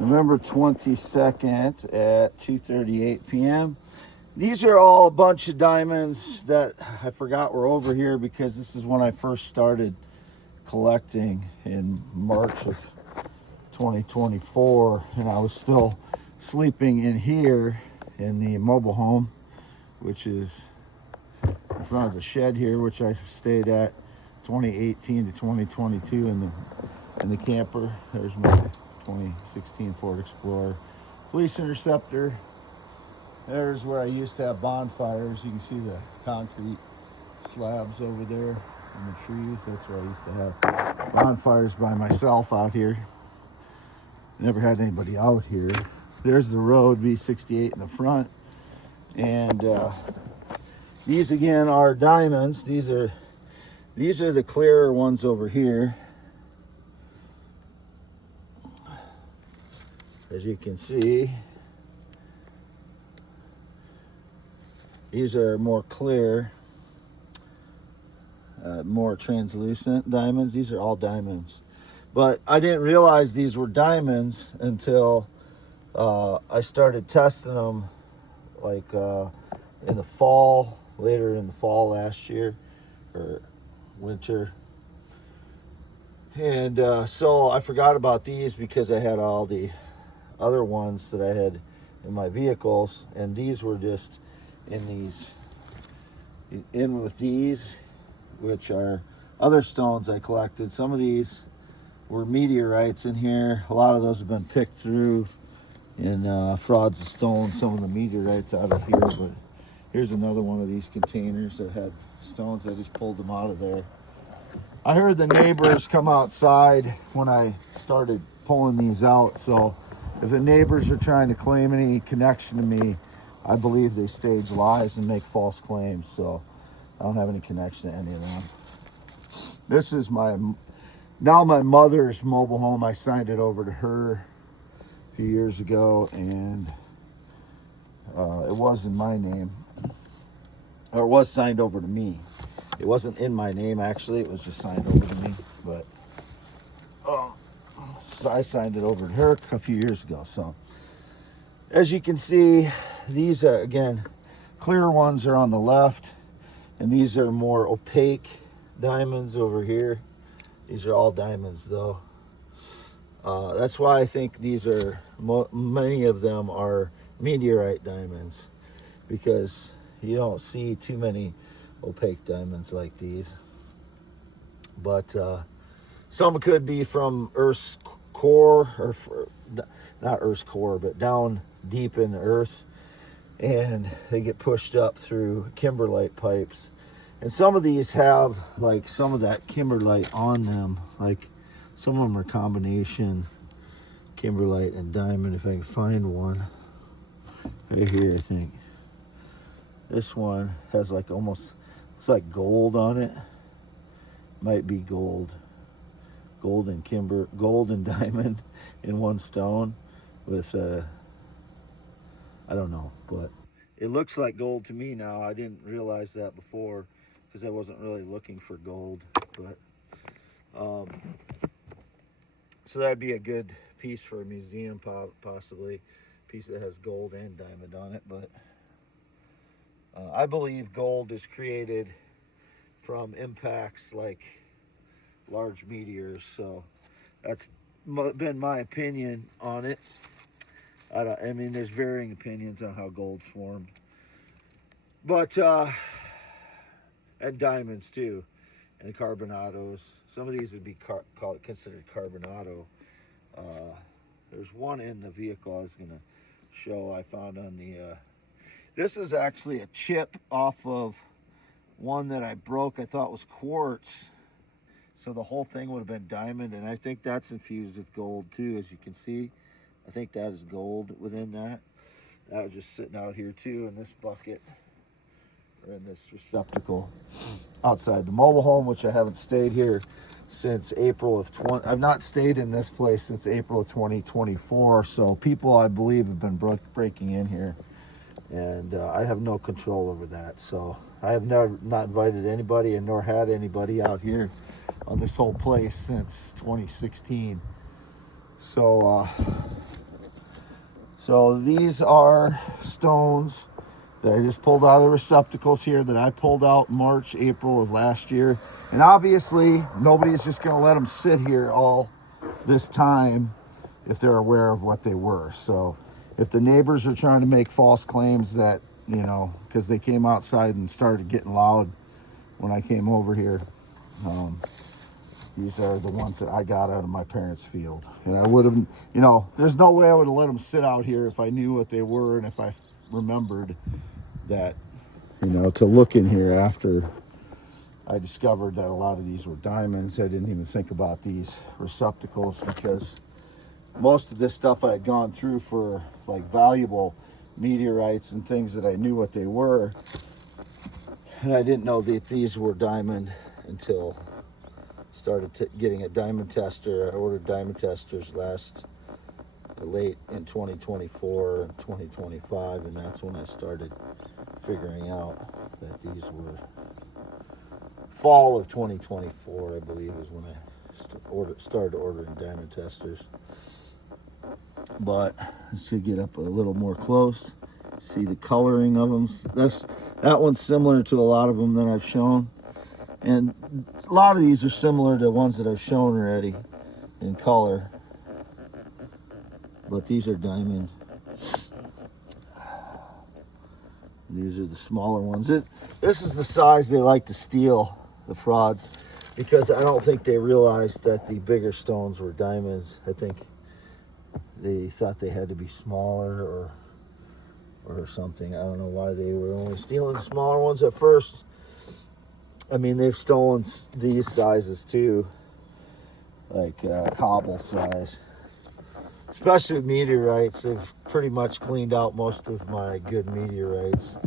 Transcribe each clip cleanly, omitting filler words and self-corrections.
November 22nd at 2:38 p.m. These are all a bunch of diamonds that I forgot were over here because this is when I first started collecting in March of 2024, and I was still sleeping in here in the mobile home, which is in front of the shed here, which I stayed at 2018 to 2022 in the camper. There's my 2016 Ford Explorer Police Interceptor. There's where I used to have bonfires. You can see the concrete slabs over there in the trees. That's where I used to have bonfires by myself out here. Never had anybody out here. There's the road, V68 in the front. And these again are diamonds. These are the clearer ones over here. As you can see, these are more clear, more translucent diamonds. These are all diamonds. But I didn't realize these were diamonds until I started testing them like in the fall, later in the fall last year, or winter. And so I forgot about these because I had all the other ones that I had in my vehicles, and these were just in with these, which are other stones I collected. Some of these were meteorites in here. A lot of those have been picked through in frauds of stolen some of the meteorites out of here, but here's another one of these containers that had stones. I just pulled them out of there. I heard the neighbors come outside when I started pulling these out, so if the neighbors are trying to claim any connection to me, I believe they stage lies and make false claims, so I don't have any connection to any of them. This is my mother's mobile home. I signed it over to her a few years ago, and it was in my name, or it was signed over to me. It wasn't in my name, actually. It was just signed over to me, but so I signed it over to her a few years ago. So as you can see, these are, again, clear ones are on the left, and these are more opaque diamonds over here. These are all diamonds, though. That's why I think these are, many of them are meteorite diamonds, because you don't see too many opaque diamonds like these. But some could be from Earth's core, or not Earth's core, but down deep in the earth, and they get pushed up through kimberlite pipes. And some of these have like some of that kimberlite on them. Like some of them are combination kimberlite and diamond. If I can find one right here, I think this one has like almost, it's like gold on it. Might be gold and diamond in one stone with I don't know, but it looks like gold to me now. I didn't realize that before because I wasn't really looking for gold, but so that'd be a good piece for a museum, possibly a piece that has gold and diamond on it. But I believe gold is created from impacts like large meteors, so that's been my opinion on it. I mean, there's varying opinions on how gold's formed, but and diamonds too, and carbonados. Some of these would be considered carbonado. There's one in the vehicle I was gonna show. I found on the. This is actually a chip off of one that I broke. I thought was quartz. So the whole thing would have been diamond, and I think that's infused with gold too, as you can see. I think that is gold within that. That was just sitting out here too in this bucket, or in this receptacle outside the mobile home, which I haven't stayed here since April of I've not stayed in this place since April of 2024. So people, I believe, have been breaking in here, and I have no control over that. So I have not invited anybody, and nor had anybody out here on this whole place since 2016. So So these are stones that I just pulled out of receptacles here that I pulled out March, April of last year. And obviously, nobody's just going to let them sit here all this time if they're aware of what they were. So if the neighbors are trying to make false claims that, you know, because they came outside and started getting loud when I came over here, these are the ones that I got out of my parents' field. And I would have, you know, there's no way I would have let them sit out here if I knew what they were and if I remembered that, you know, to look in here after I discovered that a lot of these were diamonds. I didn't even think about these receptacles because most of this stuff I had gone through for like valuable meteorites and things that I knew what they were. And I didn't know that these were diamond until started getting a diamond tester. I ordered diamond testers late in 2024 and 2025, and that's when I started figuring out that these were fall of 2024, I believe, is when I started ordering diamond testers. But let's get up a little more close. See the coloring of them. That one's similar to a lot of them that I've shown. And a lot of these are similar to ones that I've shown already in color. But these are diamond. These are the smaller ones. This is the size they like to steal, the frauds, because I don't think they realized that the bigger stones were diamonds. I think they thought they had to be smaller or something. I don't know why they were only stealing the smaller ones at first. I mean, they've stolen these sizes too, like cobble size. Especially with meteorites, they've pretty much cleaned out most of my good meteorites.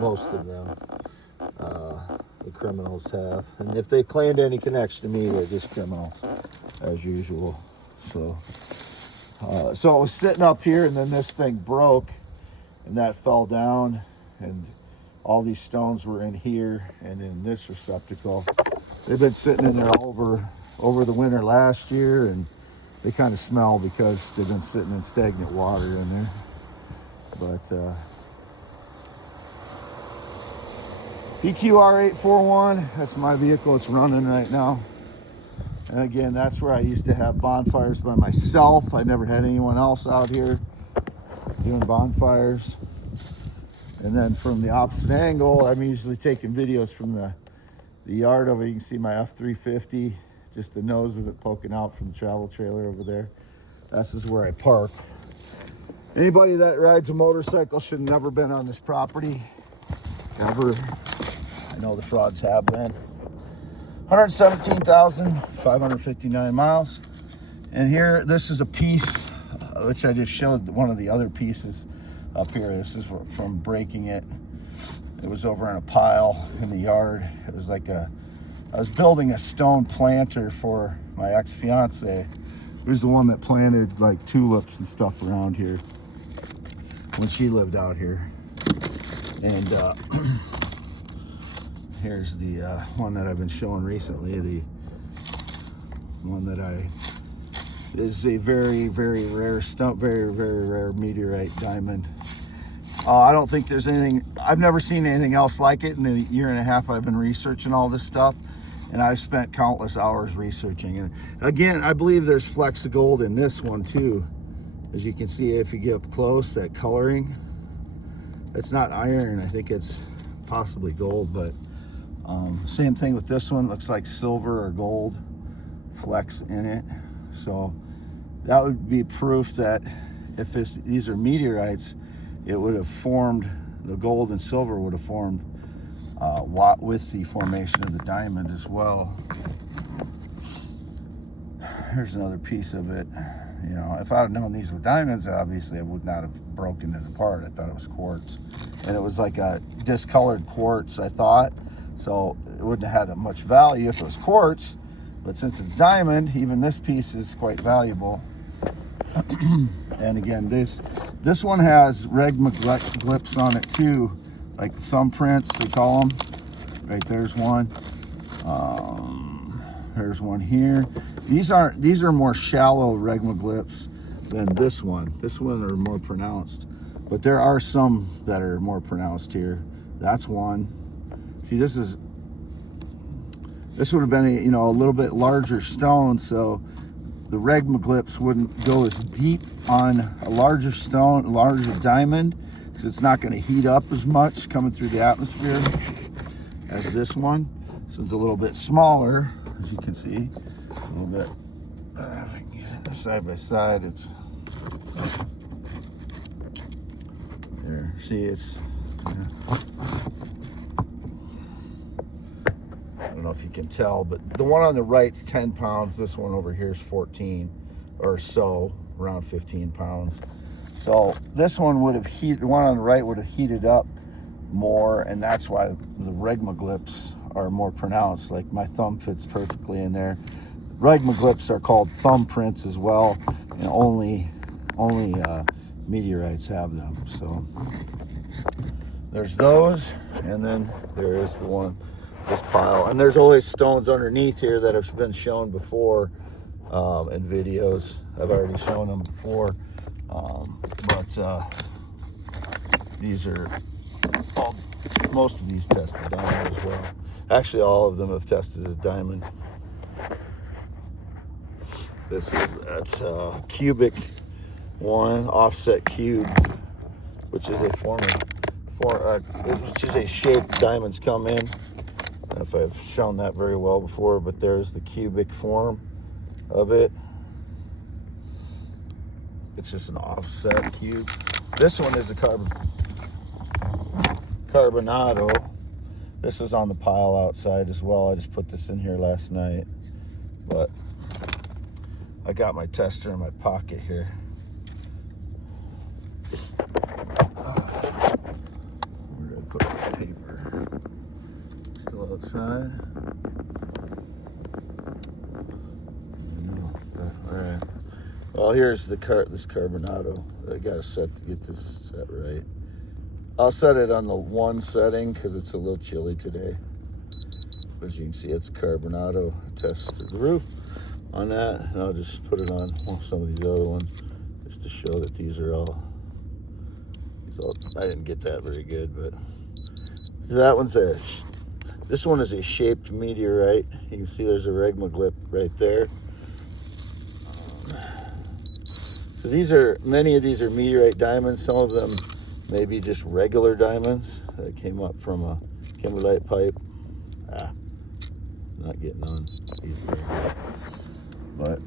Most of them, the criminals have. And if they claimed any connection to me, they're just criminals, as usual. So it was sitting up here, and then this thing broke, and that fell down, and all these stones were in here and in this receptacle. They've been sitting in there over the winter last year, and they kind of smell because they've been sitting in stagnant water in there. But PQR841, that's my vehicle. It's running right now. And again, that's where I used to have bonfires by myself. I never had anyone else out here doing bonfires. And then from the opposite angle, I'm usually taking videos from the yard over. You can see my F-350, just the nose of it poking out from the travel trailer over there. This is where I park. Anybody that rides a motorcycle should have never been on this property, ever. I know the frauds have been. 117,559 miles. And here, this is a piece, which I just showed one of the other pieces up here. This is from breaking it. It was over in a pile in the yard. It was like I was building a stone planter for my ex-fiance. It was the one that planted like tulips and stuff around here when she lived out here. And here's the one that I've been showing recently. The one that is a very, very rare stone, very, very rare meteorite diamond. I don't think there's anything, I've never seen anything else like it in the year and a half I've been researching all this stuff. And I've spent countless hours researching. And again, I believe there's flecks of gold in this one too. As you can see, if you get up close, that coloring, it's not iron. I think it's possibly gold, but same thing with this one. Looks like silver or gold flecks in it. So that would be proof that if these are meteorites, it would have formed, the gold and silver would have formed with the formation of the diamond as well. Here's another piece of it. You know, if I had known these were diamonds, obviously I would not have broken it apart. I thought it was quartz. And it was like a discolored quartz, I thought. So it wouldn't have had much value if it was quartz. But since it's diamond, even this piece is quite valuable. And again, this one has regmaglyphs on it too, like thumbprints, they call them. Right, there's one. There's one here. These are more shallow regmaglyphs, than this one. This one are more pronounced, but there are some that are more pronounced here. That's one. See, this would have been a little bit larger stone, so the regmaglyphs wouldn't go as deep on a larger stone, a larger diamond, because it's not going to heat up as much coming through the atmosphere as this one. This one's a little bit smaller, as you can see, a little bit. If I can get it side by side, it's there. See, it's. I don't know if you can tell, but the one on the right's 10 pounds. This one over here is 14 or so, around 15 pounds. So this one would have heated, the one on the right would have heated up more, and that's why the regmaglyphs are more pronounced. Like my thumb fits perfectly in there. Regmaglyphs are called thumbprints as well, and only meteorites have them. So there's those, and then there is the one, this pile, and there's always stones underneath here that have been shown before in videos. I've already shown them before, but these are most of these tested diamond as well. Actually, all of them have tested as diamond. That's a cubic one, offset cube, which is a which is a shape diamonds come in. I don't know if I've shown that very well before, but there's the cubic form of it. It's just an offset cube. This one is a carbonado. This was on the pile outside as well. I just put this in here last night, but I got my tester in my pocket here. Where did I put my paper? Still outside. All right. Well, here's this carbonado. I got to get this set right. I'll set it on the 1 setting because it's a little chilly today. As you can see, it's a carbonado. Test the roof on that, and I'll just put it on some of these other ones just to show that these are all. I didn't get that very good, but so that one's this one is a shaped meteorite. You can see there's a regmaglyph right there. So many of these are meteorite diamonds. Some of them may be just regular diamonds that came up from a kimberlite pipe. Not getting on easily. But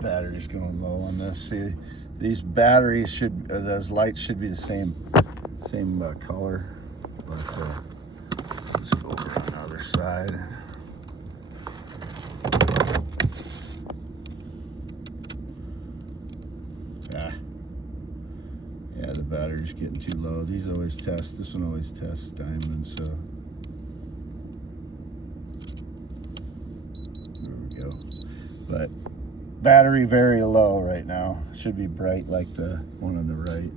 battery's going low on this. See, these batteries those lights should be the same color. But let's go over on the other side. Yeah, the battery's getting too low. These always test. This one always tests diamonds. So there we go. But battery very low right now. It should be bright like the one on the right.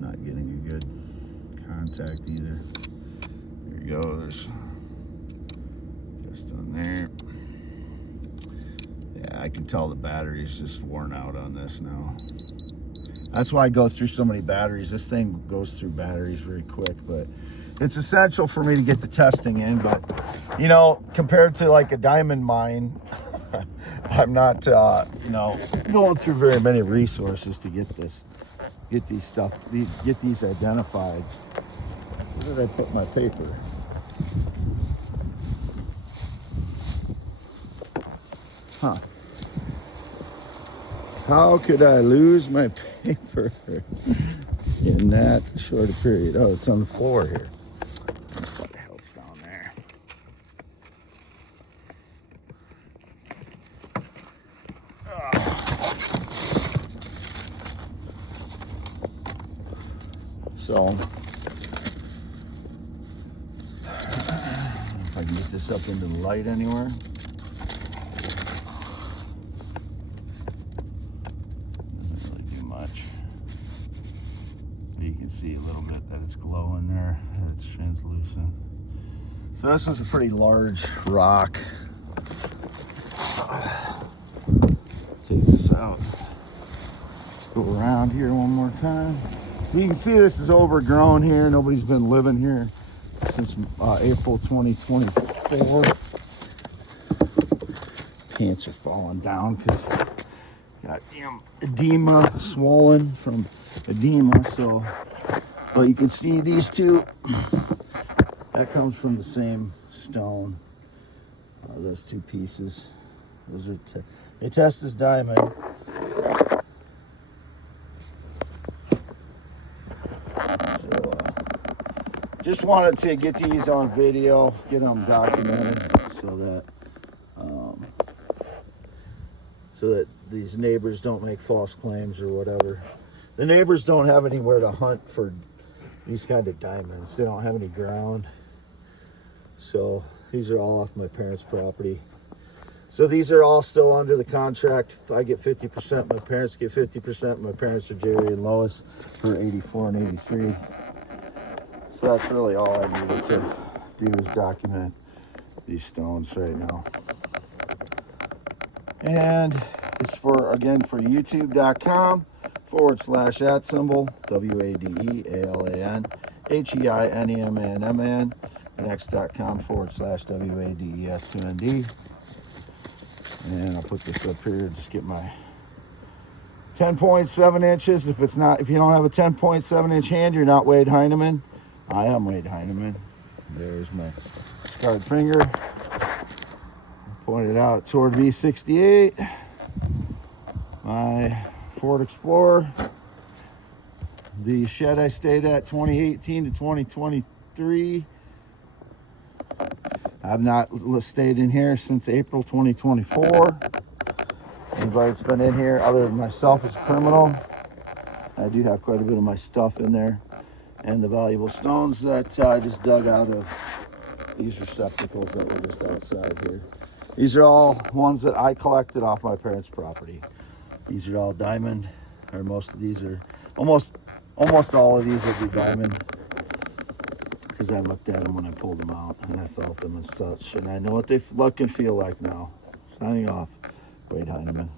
Not getting a good contact either. There you go. There's just on there. Yeah, I can tell the battery's just worn out on this now. That's why I go through so many batteries. This thing goes through batteries very quick, but it's essential for me to get the testing in. But, compared to like a diamond mine, I'm not, going through very many resources to get these identified. Where did I put my paper? Huh. How could I lose my paper in that short a period? Oh, it's on the floor here. What the hell's down there? So, if I can get this up into the light anywhere. You can see a little bit that it's glowing there. it's translucent. So this was a pretty large rock. Take this out. Go around here one more time. So you can see this is overgrown here. Nobody's been living here since April 2024. Pants are falling down because got edema, swollen from edema. So, but you can see these two. That comes from the same stone. Those two pieces. Those are they test as diamond. So, just wanted to get these on video, get them documented, so that these neighbors don't make false claims or whatever. The neighbors don't have anywhere to hunt for these kind of diamonds. They don't have any ground. So these are all off my parents' property. So these are all still under the contract. I get 50%, my parents get 50%. My parents are Jerry and Lois for 84 and 83. So that's really all I needed to do is document these stones right now. And it's for, again, for youtube.com /@ WADEALAN HEINEMANN, next.com /WADES2ND. And I'll put this up here, just get my 10.7 inches. If you don't have a 10.7 inch hand, you're not Wade Heinemann. I am Wade Heinemann. There's my scarred finger. Pointed out toward V68. My Ford Explorer. The shed I stayed at 2018 to 2023. I've not stayed in here since April 2024. Anybody that's been in here other than myself is a criminal. I do have quite a bit of my stuff in there. And the valuable stones that I just dug out of these receptacles that were just outside here. These are all ones that I collected off my parents' property. These are all diamond, or most of these are, almost all of these will be diamond, because I looked at them when I pulled them out and I felt them and such, and I know what they look and feel like now. Signing off, Wade Heinemann.